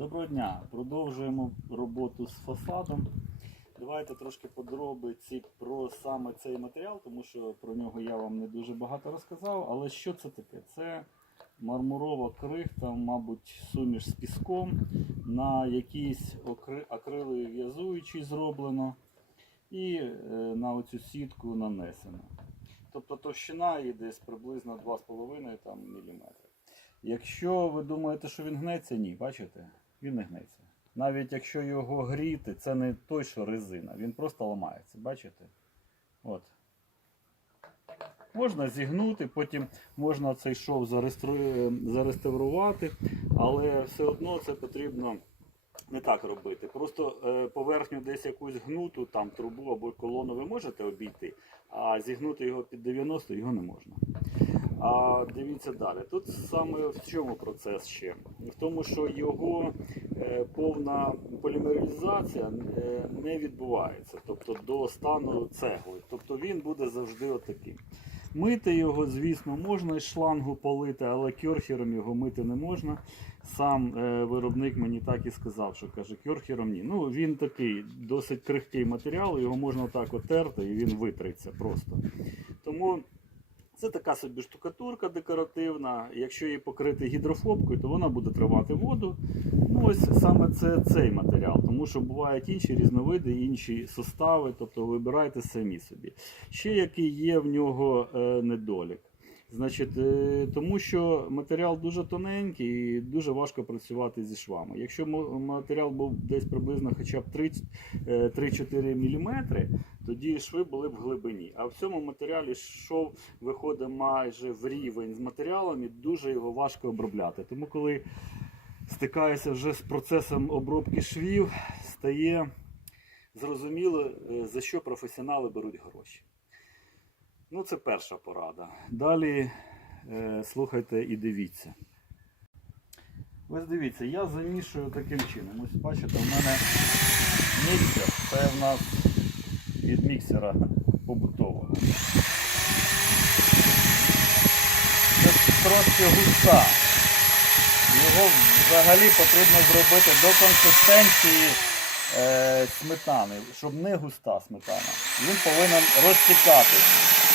Доброго дня! Продовжуємо роботу з фасадом. Давайте трошки подробиці про саме цей матеріал, тому що про нього я вам не дуже багато розказав. Але що це таке? Це мармурова крихта, мабуть, суміш з піском, на якійсь окри- акриловій в'язуючій зроблено і е, на оцю сітку нанесено. Тобто товщина її десь приблизно 2,5 там, мм. Якщо ви думаєте, що він гнеться, ні, бачите, він не гнеться. Навіть якщо його гріти, це не той, що резина, він просто ламається, бачите? От. Можна зігнути, потім можна цей шов зареставрувати, але все одно це потрібно не так робити. Просто е, поверхню десь якусь гнуту, там трубу або колону ви можете обійти, а зігнути його під 90 його не можна. А дивіться далі. Тут саме в чому процес ще? В тому, що його е, повна полімеризація е, не відбувається, тобто до стану цегли. Тобто він буде завжди отаким. Мити його, звісно, можна із шлангу полити, але кьорхером його мити не можна. Сам е, виробник мені так і сказав, що каже, кьорхером ні. Ну він такий досить крихкий матеріал, його можна так отерти і він витриться просто. Тому це така собі штукатурка декоративна. Якщо її покрити гідрофобкою, то вона буде тривати воду. Ну ось саме це цей матеріал, тому що бувають інші різновиди, інші состави, тобто вибирайте самі собі. Ще який є в нього е, недолік. Значить, е, тому що матеріал дуже тоненький і дуже важко працювати зі швами. Якщо матеріал був десь приблизно хоча б 30, е, 3-4 мм, тоді шви були в глибині. А в цьому матеріалі шов виходить майже в рівень з матеріалом і дуже його важко обробляти. Тому коли стикаєшся вже з процесом обробки швів, стає зрозуміло, е, за що професіонали беруть гроші. Ну, це перша порада. Далі е, слухайте і дивіться. Ось дивіться, я замішую таким чином. Ось бачите, в мене в нас від міксера побутового. Це трошки густа. Його взагалі потрібно зробити до консистенції е, сметани, щоб не густа сметана. Він повинен розтікатись.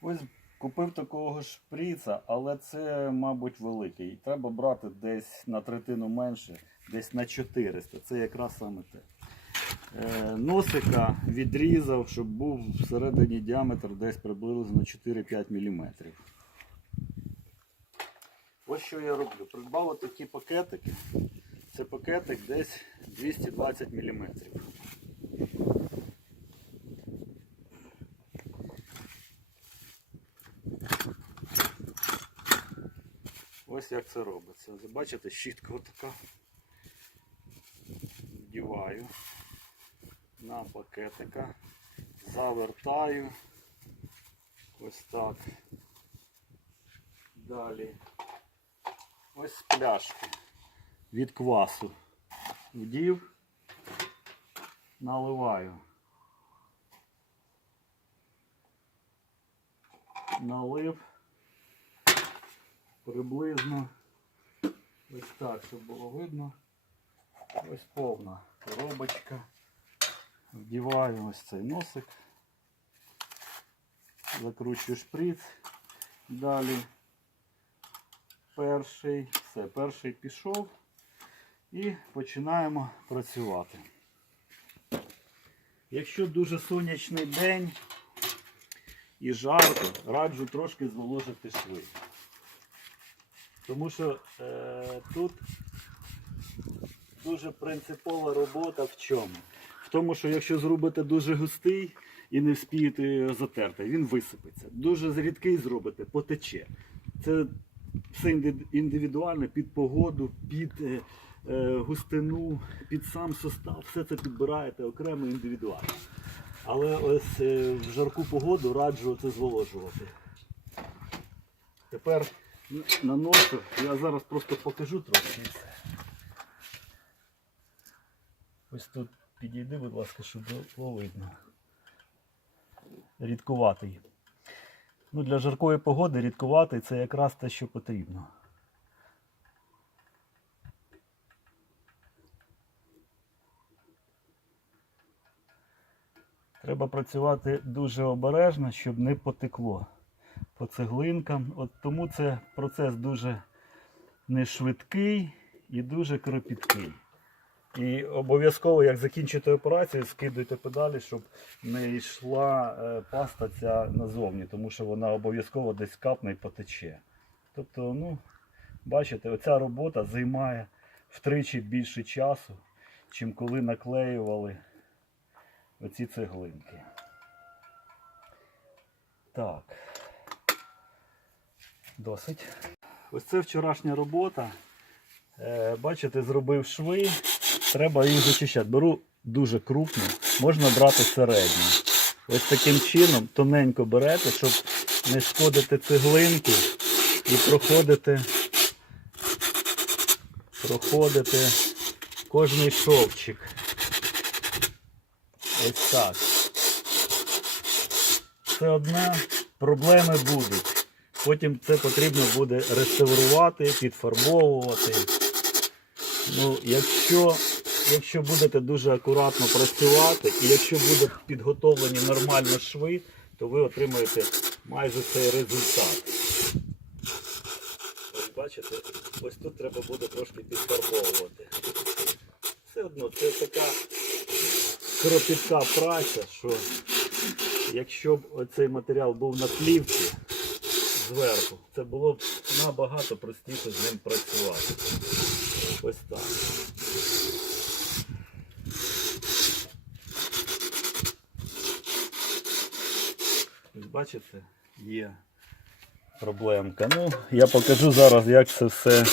Ось купив такого шприца, але це, мабуть, великий. Треба брати десь на третину менше, десь на 400. Це якраз саме те. Е, Носика відрізав, щоб був всередині діаметр десь приблизно 4-5 мм. Ось що я роблю. Придбав такі пакетики. Це пакетик десь 220 мм. Ось як це робиться. Бачите, щітка отака. Вдіваю на пакетика, завертаю. Ось так. Далі. Ось пляшки від квасу. Вдів, наливаю. Налив приблизно ось так, щоб було видно. Ось повна коробочка. Вдіваю ось цей носик. Закручую шприц. Далі перший, все, перший пішов і починаємо працювати. Якщо дуже сонячний день і жарко, раджу трошки зволожити шви. Тому що е, тут дуже принципова робота в чому? В тому, що якщо зробите дуже густий і не вспієте його затерти, він висипеться. Дуже рідкий зробите, потече. Це все індивідуально під погоду, під е, е, густину, під сам состав, все це підбираєте окремо індивідуально. Але ось е, в жарку погоду раджу це зволожувати. Тепер н- наношу, я зараз просто покажу трохи. Ось тут підійди, будь ласка, щоб було видно. Рідкуватий. Ну, для жаркої погоди рідкуватий це якраз те, що потрібно. Треба працювати дуже обережно, щоб не потекло по цеглинкам. От тому це процес дуже не швидкий і дуже кропіткий. І обов'язково, як закінчити операцію, скидуйте педалі, щоб не йшла е, паста ця назовні, тому що вона обов'язково десь капне і потече. Тобто, ну, бачите, оця робота займає втричі більше часу, чим коли наклеювали оці цеглинки. Так. Досить. Ось це вчорашня робота. Е, бачите, зробив шви. Треба їх зачищати. Беру дуже крупну, можна брати середню. Ось таким чином тоненько берете, щоб не шкодити цеглинку і проходити, проходити кожний шовчик. Ось так. Це одне, проблеми будуть. Потім це потрібно буде реставрувати, підфарбовувати. Ну, якщо, якщо будете дуже акуратно працювати, і якщо будуть підготовлені нормально шви, то ви отримаєте майже цей результат. Ось бачите, ось тут треба буде трошки підфарбовувати. Все одно це така кропітка праця, що якщо б оцей матеріал був на плівці зверху, це було б набагато простіше з ним працювати. Ось так. Бачите, є проблемка. Ну, я покажу зараз, як це все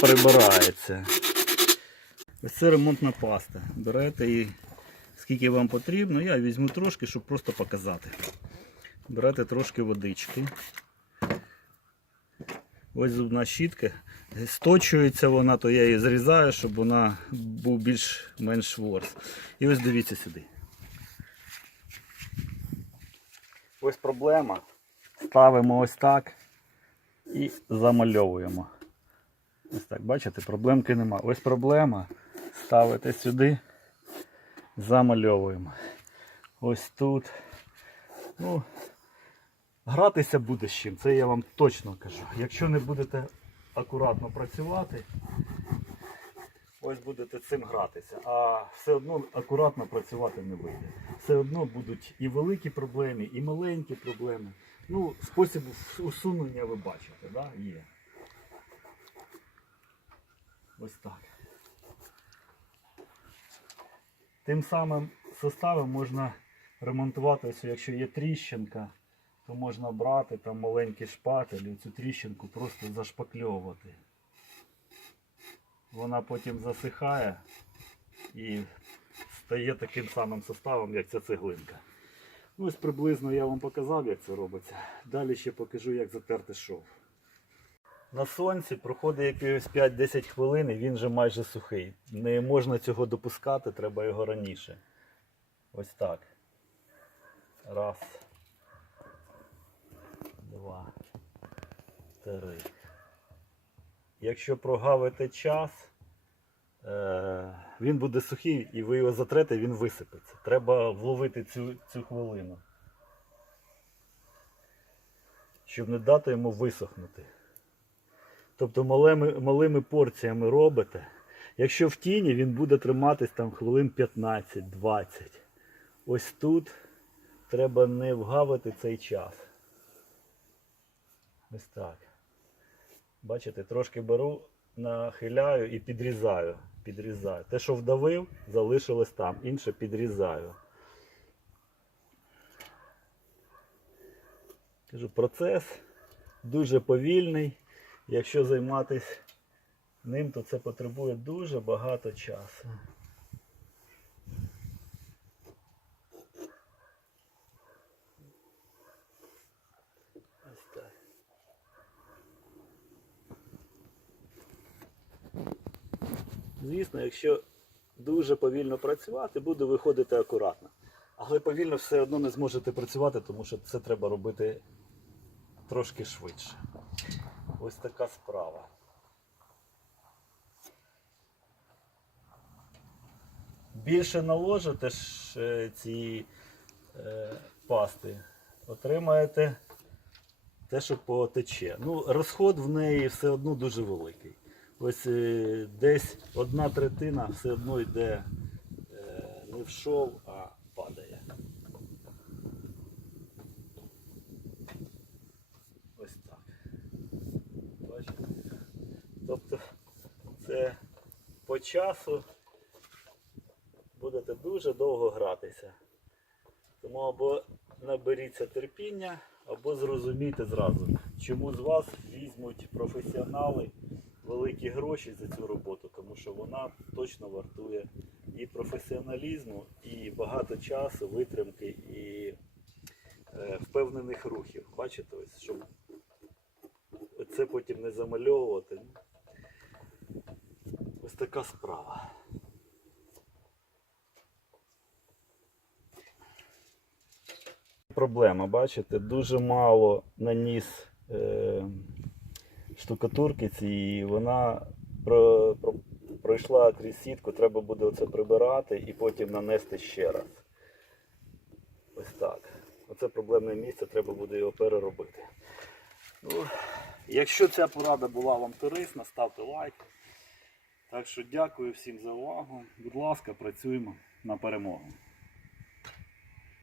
прибирається. Ось це ремонтна паста. Берете її скільки вам потрібно. Я візьму трошки, щоб просто показати. Берете трошки водички. Ось зубна щітка. Сточується вона, то я її зрізаю, щоб вона був більш-менш ворс. І ось дивіться сюди. Ось проблема. Ставимо ось так і замальовуємо. Ось так, бачите, проблемки нема. Ось проблема. Ставите сюди, замальовуємо. Ось тут. Ну, гратися буде з чим, це я вам точно кажу. Якщо не будете акуратно працювати, ось будете цим гратися. А все одно акуратно працювати не вийде. Все одно будуть і великі проблеми, і маленькі проблеми. Ну, спосіб усунення ви бачите, да? є. Ось так. Тим самим составом можна ремонтувати, якщо є тріщинка, то можна брати там маленький шпатель і цю тріщинку просто зашпакльовувати. Вона потім засихає і стає таким самим составом, як ця цеглинка. Ну, ось приблизно я вам показав, як це робиться. Далі ще покажу, як затерти шов. На сонці проходить якихось 5-10 хвилин і він вже майже сухий. Не можна цього допускати, треба його раніше. Ось так. Раз. Три. Якщо прогавите час, е, він буде сухий і ви його затрете, він висипеться. Треба вловити цю, цю хвилину. Щоб не дати йому висохнути. Тобто малими, малими порціями робите. Якщо в тіні, він буде триматись там хвилин 15-20. Ось тут треба не вгавити цей час. Ось так. Бачите, трошки беру, нахиляю і підрізаю. Підрізаю. Те, що вдавив, залишилось там. Інше підрізаю. Кажу, процес дуже повільний. Якщо займатися ним, то це потребує дуже багато часу. Звісно, якщо дуже повільно працювати, буде виходити акуратно. Але повільно все одно не зможете працювати, тому що це треба робити трошки швидше. Ось така справа. Більше наложите ж е, ці е, пасти, отримаєте те, що потече. Ну, розход в неї все одно дуже великий. Ось е, десь одна третина все одно йде е, не в шов, а падає. Ось так. Бачите? Тобто це по часу будете дуже довго гратися. Тому або наберіться терпіння, або зрозумійте зразу, чому з вас візьмуть професіонали великі гроші за цю роботу, тому що вона точно вартує і професіоналізму, і багато часу, витримки, і е, впевнених рухів. Бачите, ось, щоб це потім не замальовувати. Ось така справа. Проблема, бачите, дуже мало наніс е, штукатурки цієї, вона про, про, пройшла крізь сітку, треба буде оце прибирати і потім нанести ще раз. Ось так. Оце проблемне місце, треба буде його переробити. Ну, якщо ця порада була вам корисна, ставте лайк. Так що дякую всім за увагу. Будь ласка, працюємо на перемогу.